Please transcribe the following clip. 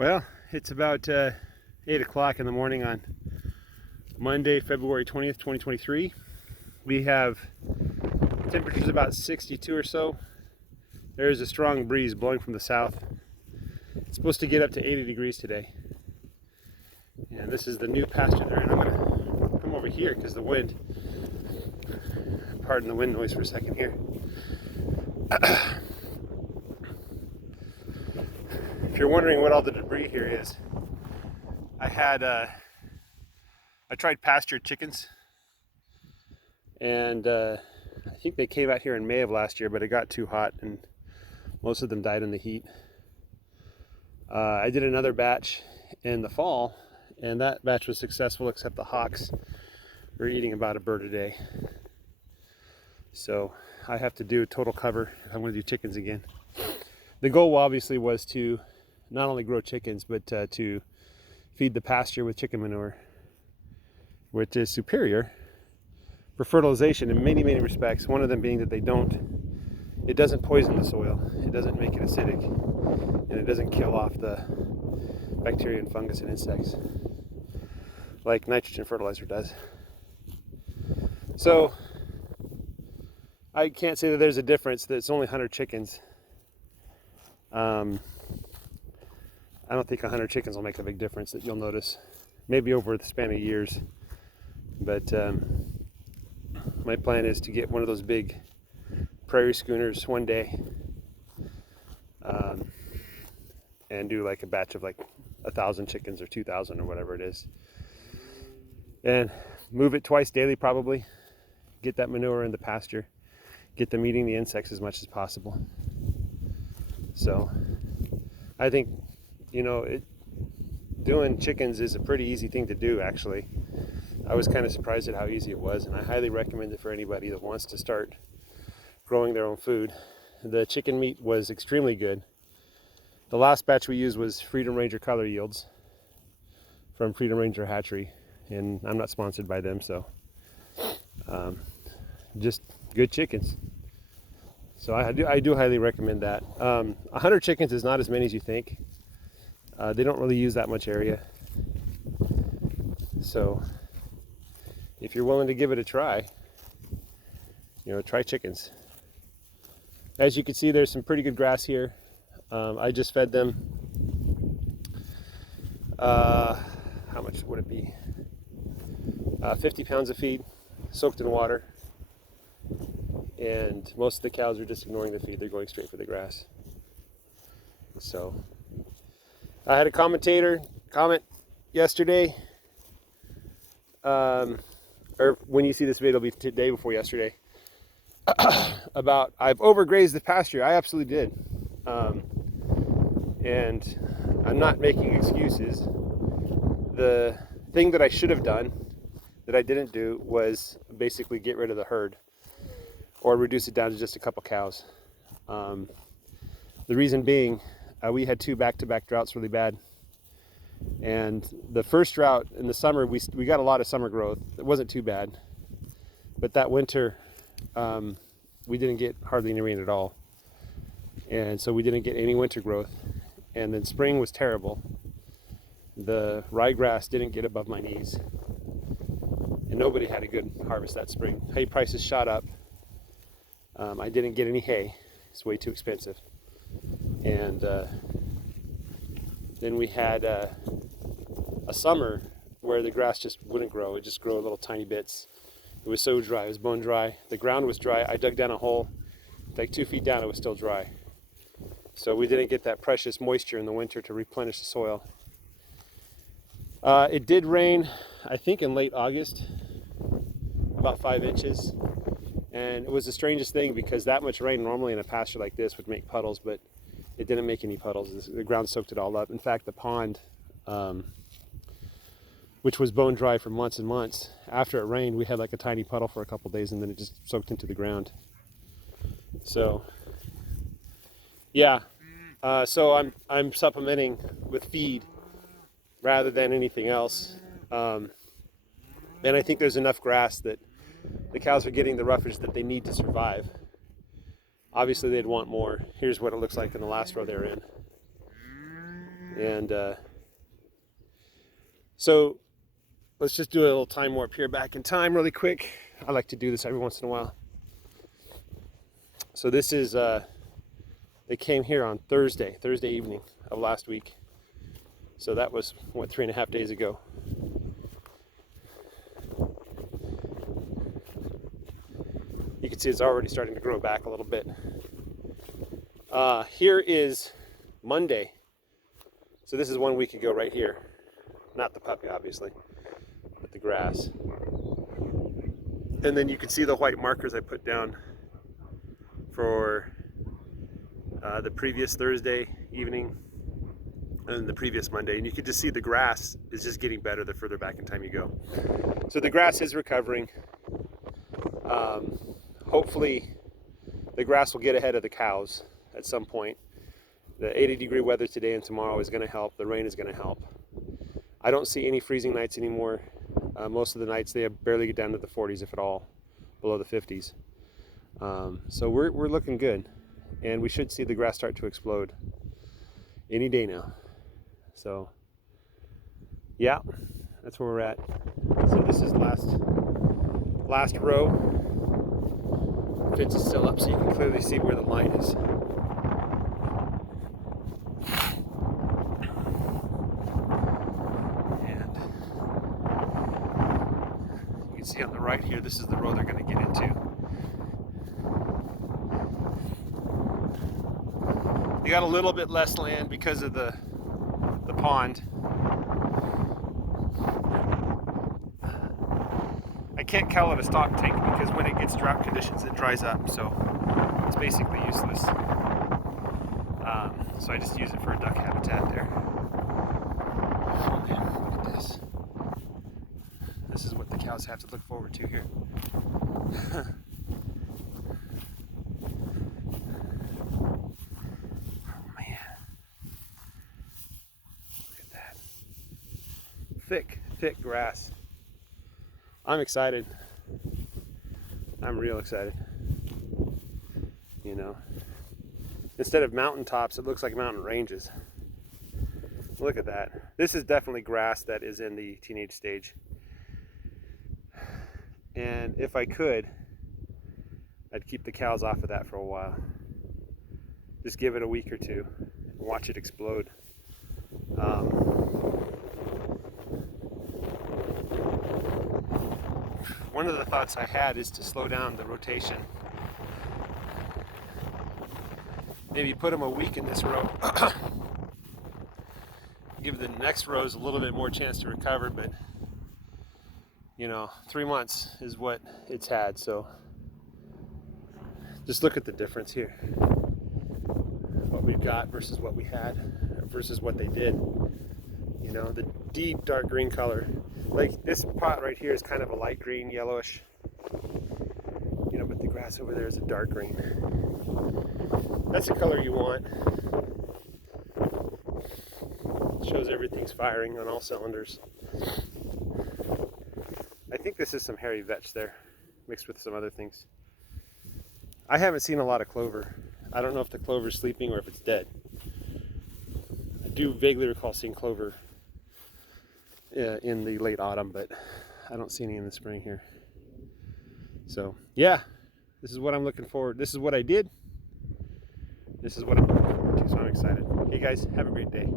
Well, it's about 8 o'clock in the morning on Monday, February 20th, 2023. We have temperatures about 62 or so. There's a strong breeze blowing from the south. It's supposed to get up to 80 degrees today. And this is the new pasture there. And I'm going to come over here because the wind, pardon the wind noise for a second here. If you're wondering what all the debris here is, I tried pastured chickens, and I think they came out here in May of last year, but it got too hot and most of them died in the heat. I did another batch in the fall, and that batch was successful, except the hawks were eating about a bird a day. So I have to do a total cover if I'm going to do chickens again. The goal obviously was to not only grow chickens, but to feed the pasture with chicken manure, which is superior for fertilization in many respects. One of them being that it doesn't poison the soil, it doesn't make it acidic, and it doesn't kill off the bacteria and fungus and insects like nitrogen fertilizer does. So I can't say that there's a difference, that it's only 100 chickens. I don't think 100 chickens will make a big difference that you'll notice, maybe over the span of years. But my plan is to get one of those big prairie schooners one day and do like a batch of like 1,000 chickens or 2,000 or whatever it is, and move it twice daily probably, get that manure in the pasture, get them eating the insects as much as possible. So I think, doing chickens is a pretty easy thing to do, actually. I was kind of surprised at how easy it was, and I highly recommend it for anybody that wants to start growing their own food. The chicken meat was extremely good. The last batch we used was Freedom Ranger Color Yields from Freedom Ranger Hatchery, and I'm not sponsored by them, so just good chickens. So I do highly recommend that. 100 chickens is not as many as you think. They don't really use that much area. So if you're willing to give it a try, try chickens. As you can see, there's some pretty good grass here. I just fed them, how much would it be? 50 pounds of feed, soaked in water. And most of the cows are just ignoring the feed. They're going straight for the grass. So I had a commentator comment yesterday, or when you see this video, it'll be today before yesterday, about I've overgrazed the pasture. I absolutely did. And I'm not making excuses. The thing that I should have done that I didn't do was basically get rid of the herd or reduce it down to just a couple cows. The reason being, we had 2 back-to-back droughts really bad. And the first drought in the summer, we got a lot of summer growth. It wasn't too bad. But that winter, we didn't get hardly any rain at all. And so we didn't get any winter growth. And then spring was terrible. The ryegrass didn't get above my knees. And nobody had a good harvest that spring. Hay prices shot up. I didn't get any hay. It's way too expensive. And then we had a summer where the grass just wouldn't grow. It just grew in little tiny bits. It was so dry. It was bone dry. The ground was dry. I dug down a hole. Like 2 feet down, it was still dry. So we didn't get that precious moisture in the winter to replenish the soil. It did rain, I think, in late August, about 5 inches. And it was the strangest thing because that much rain normally in a pasture like this would make puddles, but it didn't make any puddles. The ground soaked it all up. In fact, the pond, which was bone dry for months and months, after it rained, we had like a tiny puddle for a couple days, and then it just soaked into the ground. So, yeah. So I'm supplementing with feed rather than anything else. And I think there's enough grass that the cows are getting the roughage that they need to survive. Obviously they'd want more. Here's what it looks like in the last row they're in. And so let's just do a little time warp here back in time really quick. I like to do this every once in a while. So this is, they came here on Thursday evening of last week. So that was, what, 3.5 days ago. You can see it's already starting to grow back a little bit. Here is Monday. So this is 1 week ago right here. Not the puppy, obviously, but the grass. And then you can see the white markers I put down for the previous Thursday evening and the previous Monday. And you can just see the grass is just getting better the further back in time you go. So the grass is recovering. Hopefully the grass will get ahead of the cows at some point. The 80-degree weather today and tomorrow is going to help. The rain is going to help. I don't see any freezing nights anymore. Most of the nights they barely get down to the 40s, if at all, below the 50s. So we're looking good, and we should see the grass start to explode any day now. So yeah, that's where we're at. So this is last row. Fence is still up, so you can clearly see where the line is. And you can see on the right here, this is the row they're going to get into. You got a little bit less land because of the pond. I can't call it a stock tank because when it gets drought conditions it dries up, so it's basically useless. So I just use it for a duck habitat there. Oh man, look at this. This is what the cows have to look forward to here. Oh man. Look at that. Thick grass. I'm excited. I'm real excited. You know, instead of mountaintops, it looks like mountain ranges. Look at that. This is definitely grass that is in the teenage stage. And if I could, I'd keep the cows off of that for a while. Just give it a week or two and watch it explode. One of the thoughts I had is to slow down the rotation. Maybe put them a week in this row. Give the next rows a little bit more chance to recover, but you know, 3 months is what it's had, so just look at the difference here. What we've got versus what we had versus what they did. You know, the deep dark green color. Like this pot right here is kind of a light green, yellowish. You know, but the grass over there is a dark green. That's the color you want. Shows everything's firing on all cylinders. I think this is some hairy vetch there, mixed with some other things. I haven't seen a lot of clover. I don't know if the clover's sleeping or if it's dead. I do vaguely recall seeing clover in the late autumn, but I don't see any in the spring here. So yeah, this is what I'm looking forward. This is what I did. This is what I'm looking forward to, so I'm excited. Hey guys, have a great day.